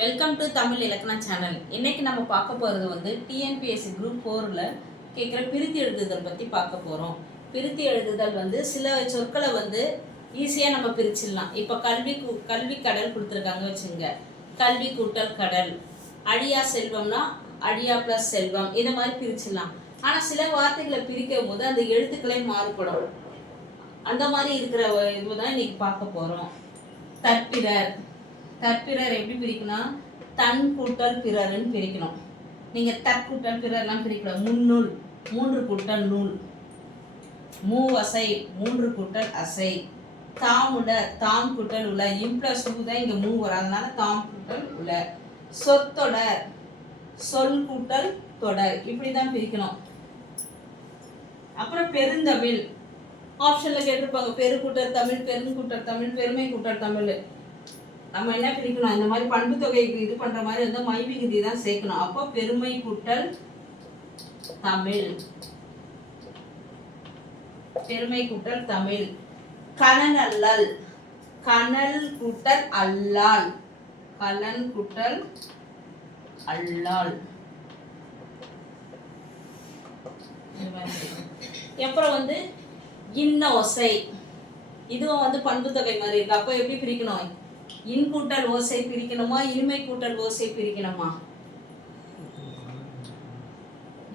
Welcome to Tamil இலக்கண channel. இன்னைக்கு நம்ம பார்க்க போகிறது வந்து டிஎன்பிஎஸ்சி குரூப் 4ல் கேட்குற பிரித்து எழுதுதல் பற்றி பார்க்க போகிறோம். பிரித்து எழுதுதல் வந்து சில சொற்களை வந்து ஈஸியாக நம்ம பிரிச்சிடலாம். இப்போ கல்வி கடல் கொடுத்துருக்காங்க வச்சுங்க. கல்வி கூட்டல் கடல், அழியா செல்வம்னா அழியா ப்ளஸ் செல்வம், இதை மாதிரி பிரிச்சிடலாம். ஆனால் சில வார்த்தைகளை பிரிக்கும் போது அந்த எழுத்துக்களே மாறுபடும். அந்த மாதிரி இருக்கிற இதுதான் இன்னைக்கு பார்க்க போகிறோம். தற்பிறர். தற்பிறர் எப்படி பிரிக்கணும்? தன் கூட்டல் பிறர்ன்னு பிரிக்கணும். நீங்கள் தற்கூட்டல் பிறர்லாம் பிரிக்கணும். முன்னூல், மூன்று கூட்டல் நூல். மூவசை, மூன்று கூட்டல் அசை. தாமுல, தாம் கூட்டல் உல. இம்ப்ளஸ் தான் இங்கே மூ வரும், அதனால தாம் கூட்டல் உல. சொத்தொடர், சொல் கூட்டல் தொடர், இப்படி தான் பிரிக்கணும். அப்புறம் பெருந்தமிழ் ஆப்ஷன்ல கேட்டிருப்பாங்க. பெருக்கூட்டல் தமிழ், பெருங்கூட்டல் தமிழ், பெருமை கூட்டல் தமிழ். நம்ம என்ன பிரிக்கணும்? இந்த மாதிரி பண்பு தொகைக்கு இது பண்ற மாதிரி வந்து மை விகுதி தான் சேர்க்கணும். அப்போ பெருமை கூட்டல் தமிழ், பெருமை கூட்டல் தமிழ். கணன் அல்லல், கனல் கூட்டல் அல்லால், கலன் கூட்டல் அல்லால். அப்புறம் வந்து இன்னோசை, இதுவும் வந்து பண்பு தொகை மாதிரி இருக்கு. அப்போ எப்படி பிரிக்கணும்? இன் கூட்டல் ஓசை பிரிக்கணுமா, இனிமை கூட்டல் ஓசை பிரிக்கணுமா?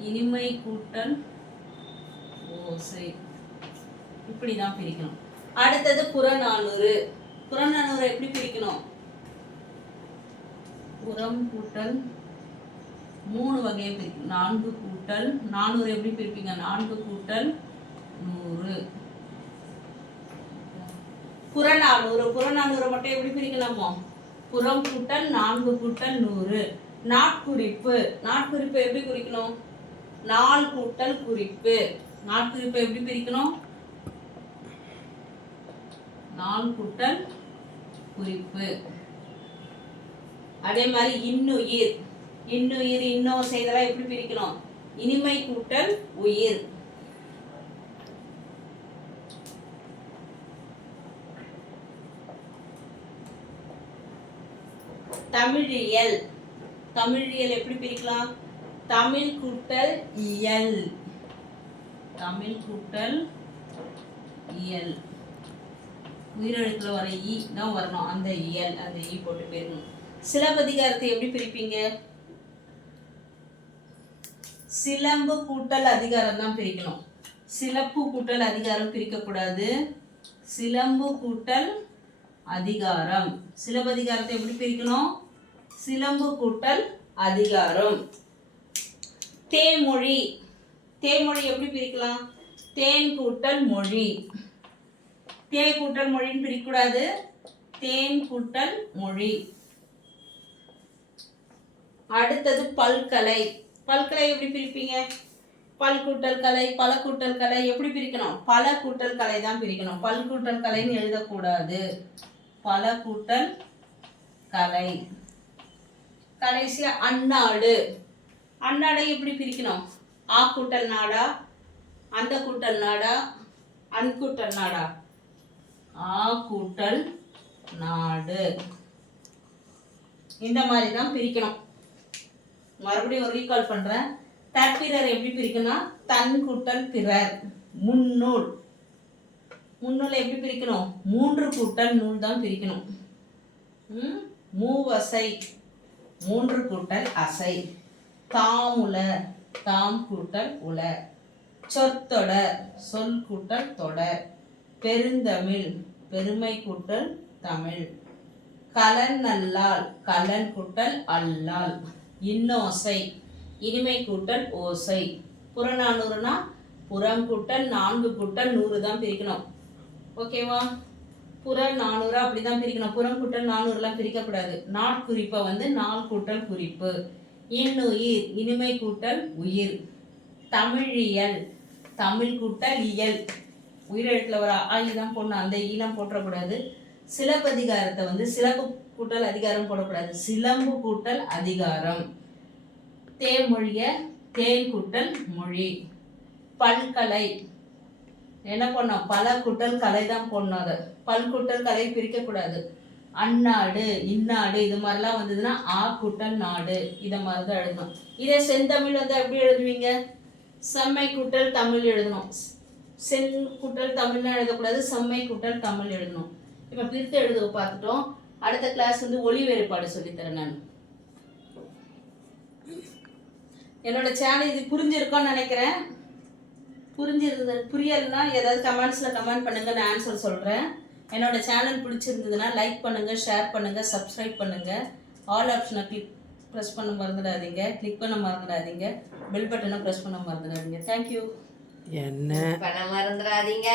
இனிமை கூட்டல் ஓசை, இப்படிதான் பிரிக்கணும். அடுத்தது புறநானூறு. புறநானூறு எப்படி பிரிக்கணும்? புறம் கூட்டல் மூணு வகையை பிரிக்கணும். 4 கூட்டல் 400 எப்படி பிரிப்பீங்க? 4 கூட்டல் 100. புறநானூறு, புறநானூறு மட்டும் எப்படி பிரிக்கலாமோ? புறம் கூட்டல் 4 கூட்டல் 100. நாட்குறிப்பு, நாட்குறிப்பு எப்படி குறிக்கணும்? 4 கூட்டல் குறிப்பு. நாட்குறிப்பு எப்படி பிரிக்கணும்? 4 கூட்டல் குறிப்பு. அதே மாதிரி இன்னுயிர், இன்னுயிர் இன்னோசை இதெல்லாம் எப்படி பிரிக்கணும்? இனிமை கூட்டல் உயிர். தமிழியல், தமிழியல் எப்படி பிரிக்கலாம்? தமிழ் கூட்டல் இயல், தமிழ் கூட்டல் இயல். உயிரெழுத்துல வர ஈ தான் வரணும், அந்த இயல், அந்த ஈ போட்டு போயிருக்கணும். சிலப்பதிகாரத்தை எப்படி பிரிப்பீங்க? சிலம்பு கூட்டல் அதிகாரம் தான் பிரிக்கணும். சிலப்பு கூட்டல் அதிகாரம் பிரிக்கக்கூடாது. சிலம்பு கூட்டல் அதிகாரம். சிலப்பதிகாரத்தை எப்படி பிரிக்கணும்? சிலம்பு கூட்டல் அதிகாரம். தேமொழி, தேமொழி எப்படி பிரிக்கலாம்? தேன் கூட்டல் மொழி. தே கூட்டல் மொழின்னு பிரிக்கக்கூடாது, தேன் கூட்டல் மொழி. அடுத்தது பல்கலை. பல்கலை எப்படி பிரிப்பீங்க? பல் கூட்டல் கலை, பல கூட்டல் கலை எப்படி பிரிக்கணும்? பல கூட்டல் கலை தான் பிரிக்கணும். பல் கூட்டல் கலைன்னு எழுதக்கூடாது, பல கூட்டல் கலை. கடைசியா அந்நாடு. அந்நாடை எப்படி பிரிக்கணும்? ஆ கூட்டல் நாடா, அந்த கூட்டல் நாடா, அன் கூட்டல் நாடா? ஆ கூட்டல் நாடு. இந்த மாதிரி தான் பிரிக்கணும். மறுபடியும் ஒரு ரீகால் பண்றேன். தற்பிறர் எப்படி பிரிக்கணும்? தன் கூட்டல் பிறர். முன்னூல், முன்னூலை எப்படி பிரிக்கணும்? 3 கூட்டல் நூல் தான் பிரிக்கணும். மூவசை, 3 கூட்டல் அசை. தாமுல, தாம் கூட்டல் உல. சொற்தொடர், சொல் கூட்டல் தொடர். பெருந்தமிழ், பெருமை கூட்டல் தமிழ். கலன் அல்லால், கலன் கூட்டல் அல்லால். இன்னோசை, இனிமை கூட்டல் ஓசை. புறநானூறுனா புறம் கூட்டல் 4 கூட்டல் 100 தான் பிரிக்கணும். ஓகேவா? புற 400 அப்படிதான் பிரிக்கணும். புறம் கூட்டல் 400லாம் பிரிக்கக்கூடாது. நாட்குறிப்பை வந்து 4 கூட்டல் குறிப்பு. இன்னுயிர், இனிமை கூட்டல் உயிர். தமிழியல், தமிழ் கூட்டல் இயல். உயிரெழுத்துல வர ஆ தான் போடணும், அந்த ஈலாம் போட்டக்கூடாது. சிலப்பதிகாரத்தை வந்து சிலம்பு கூட்டல் அதிகாரம் போடக்கூடாது, சிலம்பு கூட்டல் அதிகாரம். தேமொழிய தேன் கூட்டல் மொழி. பல்கலை என்ன பண்ணோம்? பல கூட்டல் கலை தான் போடணும். அதை பல் கூட்டல் கலை பிரிக்கக்கூடாது. அந்நாடு, இந்நாடு இது மாதிரிலாம் வந்ததுன்னா ஆ கூட்டல் நாடு இதை மாதிரி தான் எழுதணும். இதே செந்தமிழ் வந்து எப்படி எழுதுவீங்க? செம்மை கூட்டல் தமிழ் எழுதணும். சென் கூட்டல் தமிழ்லாம் எழுதக்கூடாது, செம்மை கூட்டல் தமிழ் எழுதணும். இப்போ பிரித்து எழுத பார்த்துட்டோம். அடுத்த கிளாஸ் வந்து ஒலி வேறுபாடு சொல்லித்தரேன் நான். என்னோட சேனல் இது புரிஞ்சிருக்கோன்னு நினைக்கிறேன். புரியலைன்னா ஏதாவது கமெண்ட்ஸில் கமெண்ட் பண்ணுங்கள், நான் ஆன்சர் சொல்கிறேன். என்னோட சேனல் பிடிச்சிருந்ததுன்னா லைக் பண்ணுங்கள், ஷேர் பண்ணுங்கள், சப்ஸ்கிரைப் பண்ணுங்கள். ஆல் ஆப்ஷனை ப்ரெஸ் பண்ண மறந்துடாதீங்க, கிளிக் பண்ண மறந்துடாதீங்க, பெல் பட்டனை ப்ரெஸ் பண்ண மறந்துடாதீங்க. தேங்க்யூ. என்ன பண்ண மறந்துடாதீங்க.